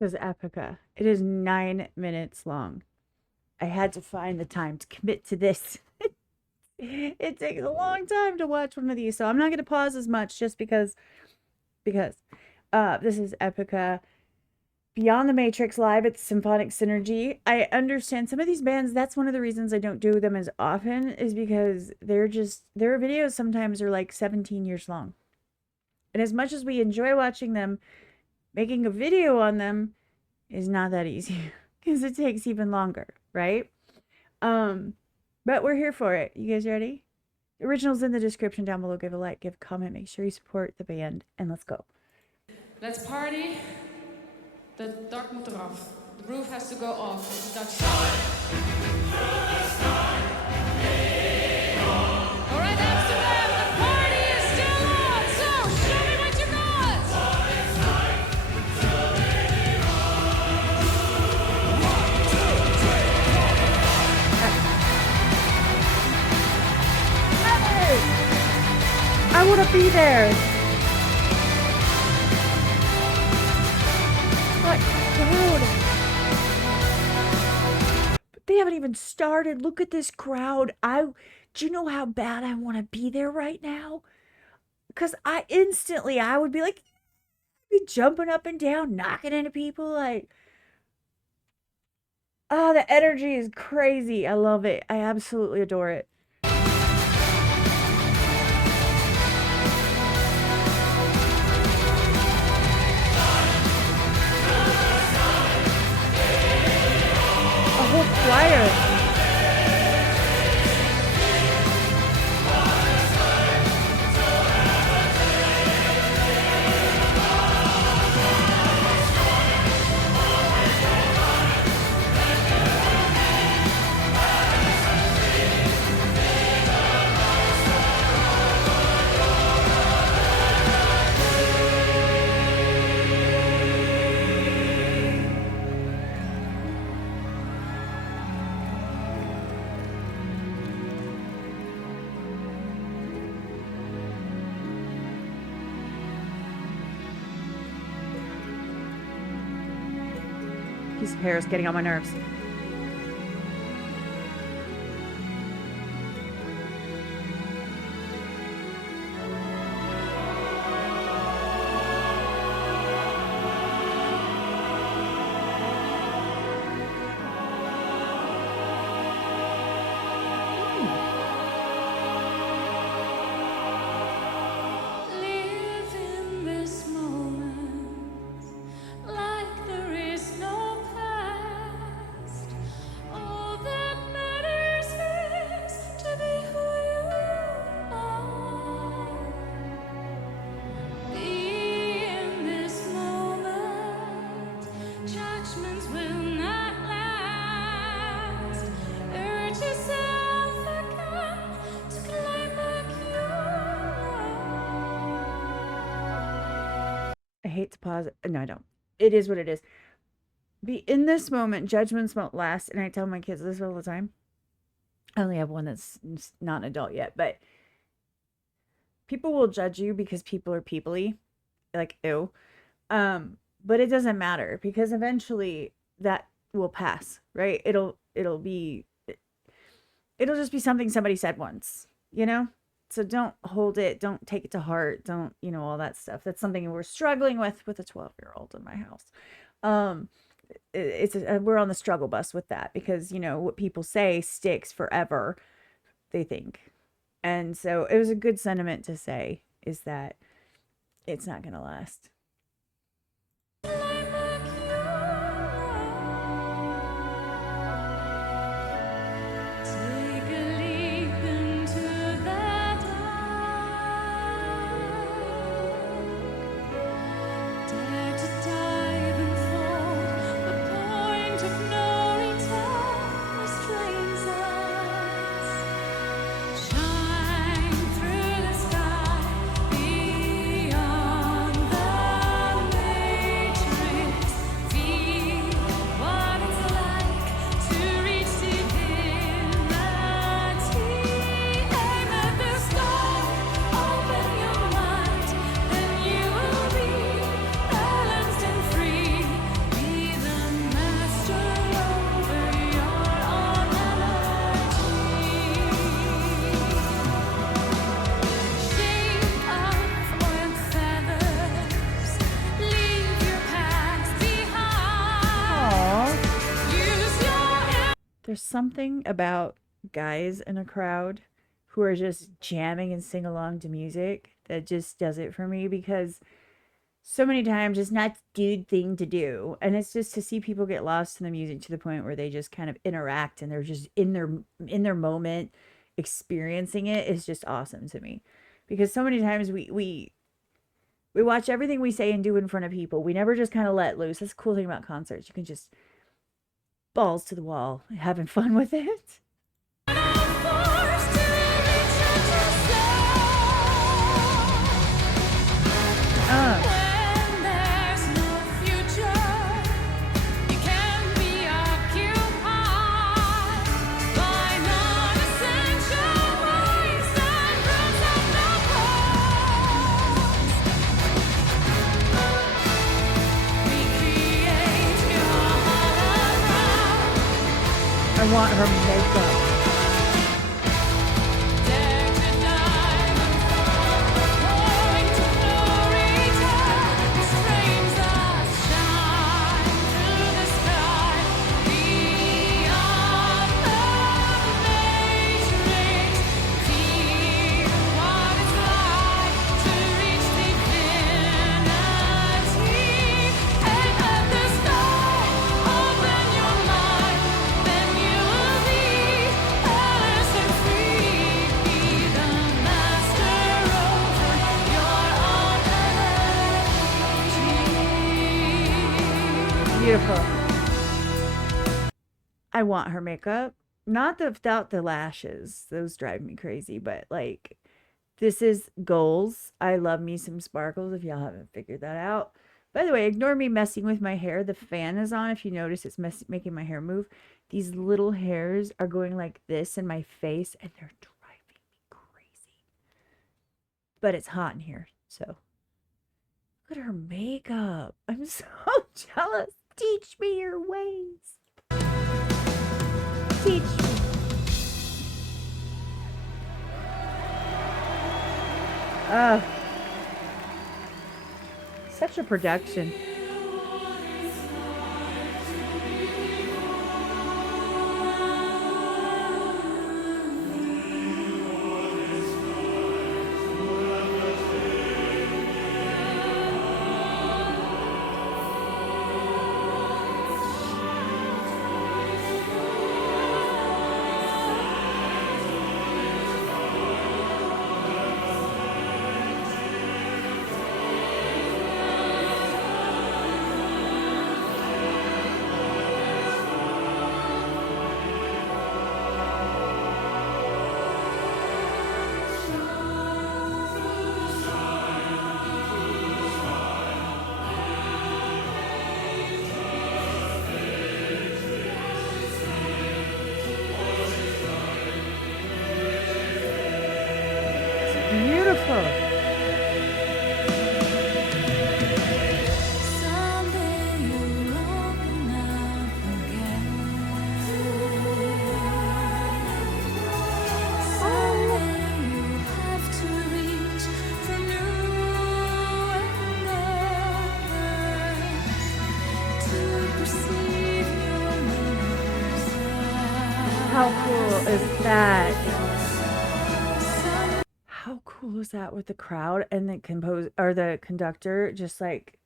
This is Epica. It is 9 minutes long. I had to find the time to commit to this. It takes a long time to watch one of these, so I'm not going to pause as much just because this is Epica. Beyond the Matrix live at Symphonic Synergy. I understand some of these bands, that's one of the reasons I don't do them as often, is because their videos sometimes are like 17 years long. And as much as we enjoy watching them, making a video on them is not that easy because it takes even longer, right? Um, but we're here for it. You guys ready? The original's in the description down below. Give a like, give a comment, make sure you support the band, and let's go. Let's party. The dak moet eraf. The roof has to go off. The dak staat. Alright, Amsterdam, the party is still on. So, show me what you got. I want to be there. But they haven't even started. Look at this crowd. Do you know how bad I want to be there right now? Because I would be like, be jumping up and down, knocking into people. Like, oh, the energy is crazy. I love it. I absolutely adore it. A whole choir. His hair is getting on my nerves. Live in this moment like there is no past. All that matters is to be who you are. Be in this moment. Judgments will not last. Urge yourself again to claim back your I hate to pause it. No, I don't. It is what it is. Be in this moment. Judgments won't last. And I tell my kids this all the time. I only have one that's not an adult yet, but people will judge you because people are peoply. Like, ew. But it doesn't matter because eventually that will pass, right? It'll just be something somebody said once, you know? So don't hold it, don't take it to heart, don't, all that stuff. That's something we're struggling with a 12-year-old in my house. Um we're on the struggle bus with that because, what people say sticks forever, they think. And so it was a good sentiment to say is that it's not going to last. Take a leap into the dark. Dare to dive and fall. The point of no return restrains us. Shine through the sky beyond the There's something about guys in a crowd who are just jamming and sing along to music that just does it for me because so many times it's not the dude thing to do. And it's just to see people get lost in the music to the point where they just kind of interact and they're just in their moment experiencing it is just awesome to me. Because so many times we watch everything we say and do in front of people. We never just kind of let loose. That's the cool thing about concerts. You can just balls to the wall, having fun with it. I want her makeup. Beautiful. I want her makeup. Not without the lashes. Those drive me crazy, but like this is goals. I love me some sparkles if y'all haven't figured that out. By the way, ignore me messing with my hair. The fan is on. If you notice, it's making my hair move. These little hairs are going like this in my face and they're driving me crazy. But it's hot in here, so. Look at her makeup. I'm so jealous. Teach me your ways. Teach me. Such a production. Beautiful. How cool is that? How cool is that with the crowd and the conductor just like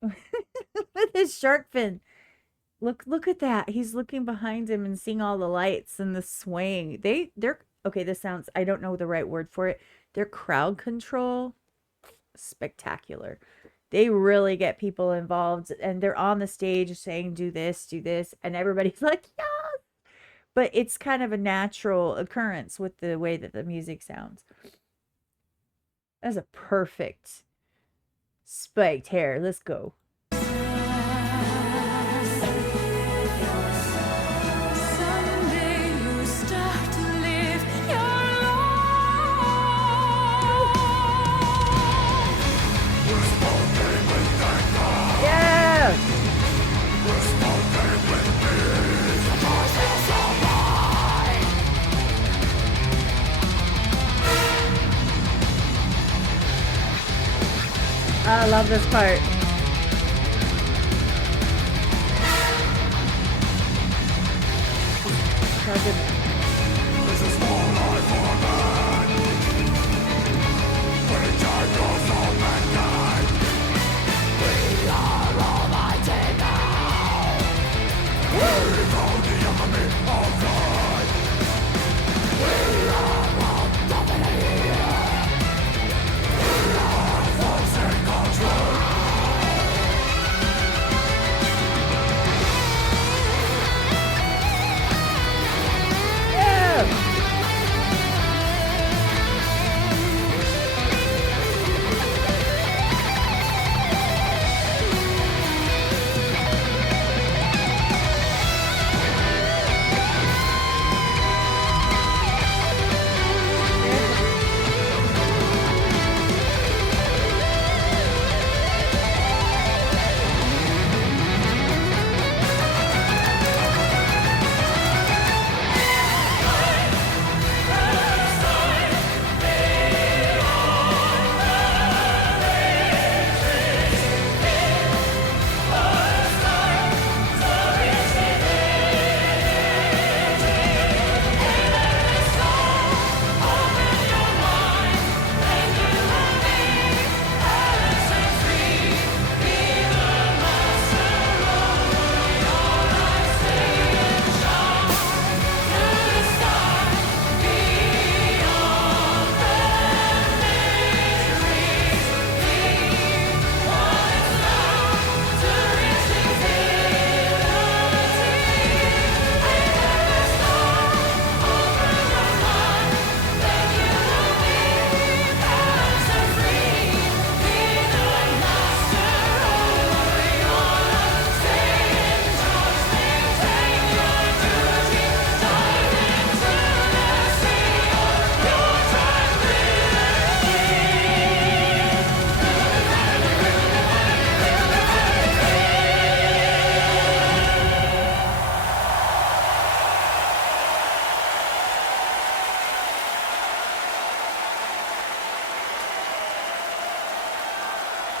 with his shark fin. Look at that. He's looking behind him and seeing all the lights and the swaying. They're okay, this sounds, I don't know the right word for it. Their crowd control, spectacular. They really get people involved and they're on the stage saying do this, and everybody's like, yeah. But it's kind of a natural occurrence with the way that the music sounds. That's a perfect spiked hair. Let's go. I love this part.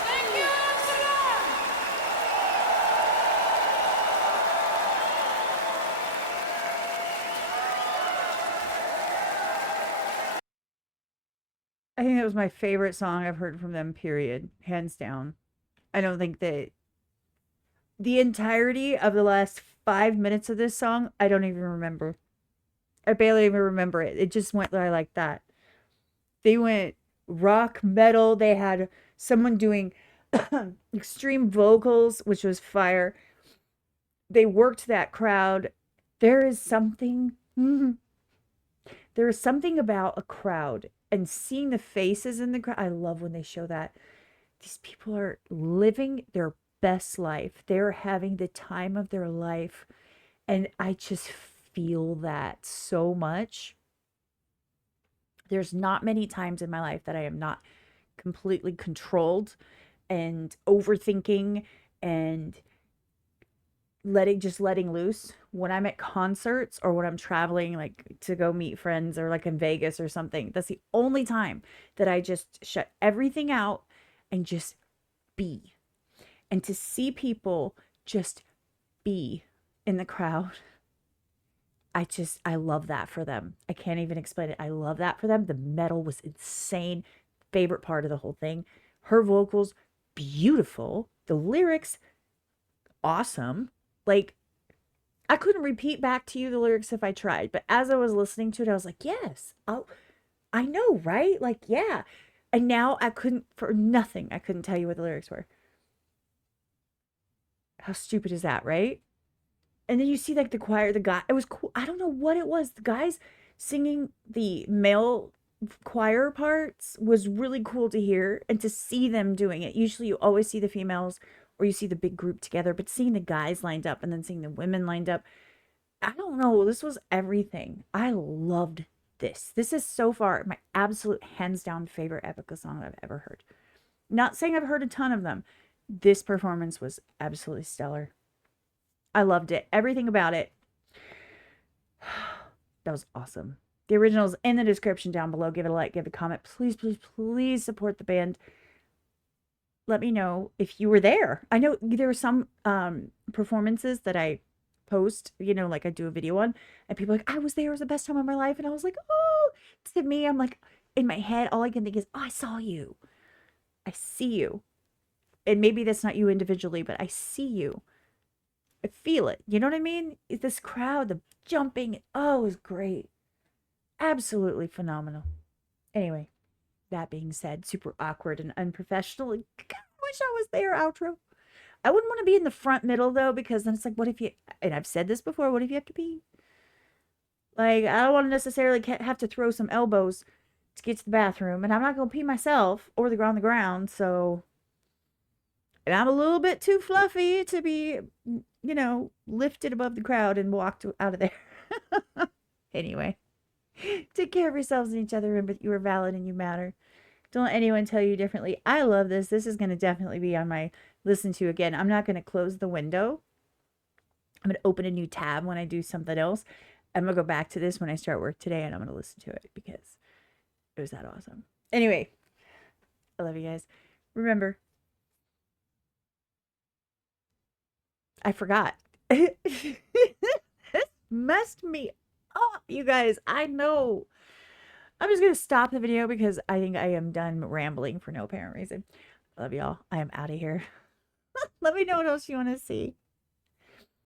Thank you, Amsterdam! I think that was my favorite song I've heard from them, period. Hands down. I don't think that the entirety of the last 5 minutes of this song, I don't even remember. I barely even remember it. It just went by like that. They went rock, metal. They had someone doing extreme vocals, which was fire. They worked that crowd. There is something. There is something about a crowd and seeing the faces in the crowd. I love when they show that. These people are living their best life. They're having the time of their life. And I just feel that so much. There's not many times in my life that I am not completely controlled and overthinking and letting loose. When I'm at concerts or when I'm traveling, like to go meet friends or like in Vegas or something, that's the only time that I just shut everything out and just be. And to see people just be in the crowd, I love that for them. I can't even explain it. I love that for them. The metal was insane. Favorite part of the whole thing. Her vocals, beautiful. The lyrics, awesome. Like, I couldn't repeat back to you the lyrics if I tried, but as I was listening to it, I was like, yes, I know, right? Like, yeah. And now I couldn't, for nothing, I couldn't tell you what the lyrics were. How stupid is that, right? And then you see like the choir, the guy, it was cool. I don't know what it was. The guys singing the male choir parts was really cool to hear and to see them doing it. Usually you always see the females or you see the big group together, but seeing the guys lined up and then seeing the women lined up, I don't know. This was everything. I loved this. This is so far my absolute hands down favorite EPICA song I've ever heard. Not saying I've heard a ton of them. This performance was absolutely stellar. I loved it. Everything about it. That was awesome. The original is in the description down below. Give it a like, give it a comment. Please, please, please support the band. Let me know if you were there. I know there were some performances that I post, you know, like I do a video on, and people are like, I was there, it was the best time of my life. And I was like, oh, to me, I'm like, in my head, all I can think is, oh, I saw you. I see you. And maybe that's not you individually, but I see you. I feel it. You know what I mean? This crowd, the jumping, oh, it was great. Absolutely phenomenal. Anyway, that being said, super awkward and unprofessional. God, I wish I was there, outro. I wouldn't want to be in the front middle though, because then it's like, what if you, and I've said this before, what if you have to pee? Like, I don't want to necessarily have to throw some elbows to get to the bathroom, and I'm not going to pee myself or on the ground, so. And I'm a little bit too fluffy to be, you know, lifted above the crowd and walked out of there. Anyway, take care of yourselves and each other. Remember that you are valid and you matter. Don't let anyone tell you differently. I love this. This is going to definitely be on my listen to again. I'm not going to close the window. I'm going to open a new tab when I do something else. I'm going to go back to this when I start work today, and I'm going to listen to it because it was that awesome. Anyway, I love you guys. Remember, I forgot. This messed me up, you guys. I know. I'm just going to stop the video because I think I am done rambling for no apparent reason. I love y'all. I am out of here. Let me know what else you want to see.